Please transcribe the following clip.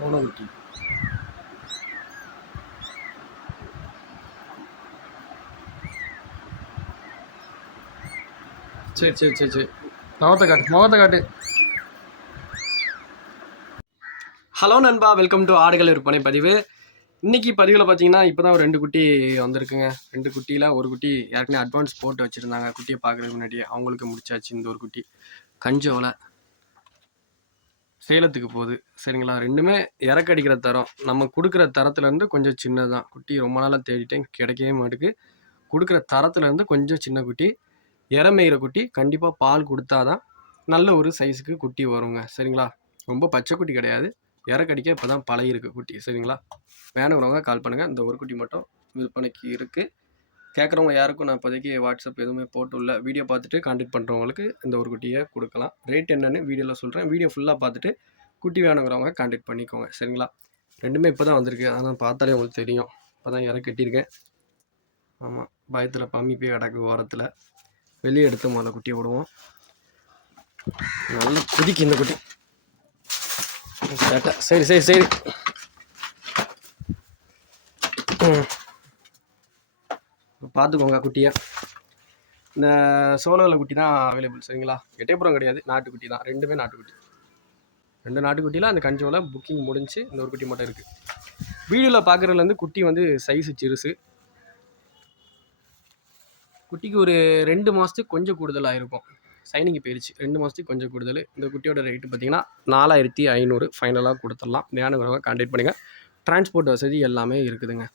மூணு சரி சரி சரி சரி. முகத்தை காட்டு முகத்தை காட்டு. ஹலோ நண்பா வெல்கம் டு ஆடுகள் விற்பனை பதிவு. இன்னைக்கு பதிவில் பார்த்தீங்கன்னா இப்போ தான் ஒரு ரெண்டு குட்டி வந்திருக்குங்க. ரெண்டு குட்டியில் ஒரு குட்டி ஏற்கனவே அட்வான்ஸ் போட்டு வச்சுருந்தாங்க. குட்டியை பார்க்குறதுக்கு முன்னாடியே அவங்களுக்கு முடிச்சாச்சு இந்த ஒரு குட்டி. கஞ்சோவில் சேலத்துக்கு போகுது. சரிங்களா? ரெண்டுமே இறக்கடிக்கிற தரம். நம்ம கொடுக்குற தரத்துலேருந்து கொஞ்சம் சின்னதான் குட்டி ரொம்ப நாளாக தேடிட்டேன். கிடைக்கவே மாட்டுக்கு. கொடுக்குற தரத்துலேருந்து கொஞ்சம் சின்ன குட்டி. இறமையிற குட்டி கண்டிப்பாக பால் கொடுத்தா தான் நல்ல ஒரு சைஸுக்கு குட்டி வருங்க. சரிங்களா? ரொம்ப பச்சை குட்டி கிடையாது. இறக்கடிக்க இப்போ தான் பழகிருக்கு குட்டி. சரிங்களா? வேணுங்கிறவங்க கால் பண்ணுங்கள் இந்த ஒரு குட்டி மட்டும் விற்பனைக்கு இருக்குது கேட்குறவங்க யாருக்கும் நான் இப்போதைக்கு வாட்ஸ்அப் எதுவுமே போட்டு இல்லை. வீடியோ பார்த்துட்டு காண்டக்ட் பண்ணுறவங்களுக்கு இந்த ஒரு குட்டியை கொடுக்கலாம். ரேட் என்னன்னு வீடியோவில் சொல்கிறேன் வீடியோ ஃபுல்லாக பார்த்துட்டு குட்டி வேணுங்கிறவங்க கான்டாக்ட் பண்ணிக்கோங்க. சரிங்களா? ரெண்டுமே இப்போ தான் வந்திருக்கு. அதான் பார்த்தாலே உங்களுக்கு தெரியும். இப்போ தான் இற கட்டியிருக்கேன். ஆமாம் பயத்தில் பம்மி போய் கிடக்கு ஓரத்தில். வெளியே எடுத்து முதல்ல குட்டியை விடுவோம் நல்லா குதிக்கு இந்த குட்டி. சரி சரி சரி. ம். பார்த்துக்கோங்க குட்டியை. இந்த சோலோவில் குட்டி தான் அவைலபிள் சரிங்களா? எட்டயபுரம் கிடையாது நாட்டுக்குட்டி தான். ரெண்டுமே நாட்டுக்குட்டி. ரெண்டு நாட்டுக்குட்டியில் அந்த கஞ்சோவில் புக்கிங் முடிஞ்சு இந்த ஒரு குட்டி மட்டும் இருக்குது வீடியோவில் பார்க்குறதுலேருந்து குட்டி வந்து சைஸு சிறுசு. குட்டிக்கு ஒரு ரெண்டு மாதத்துக்கு கொஞ்சம் கூடுதலாக இருக்கும். சைனிங் போயிடுச்சு ரெண்டு மாதத்துக்கு கொஞ்சம் கூடுதல். இந்த குட்டியோட ரேட்டு பார்த்தீங்கன்னா நாலாயிரத்தி ஐநூறு ஃபைனலாக கொடுத்துடலாம். வேணுங்கிறவங்க கான்டாக்ட் பண்ணுங்கள் டிரான்ஸ்போர்ட் வசதி எல்லாமே இருக்குதுங்க.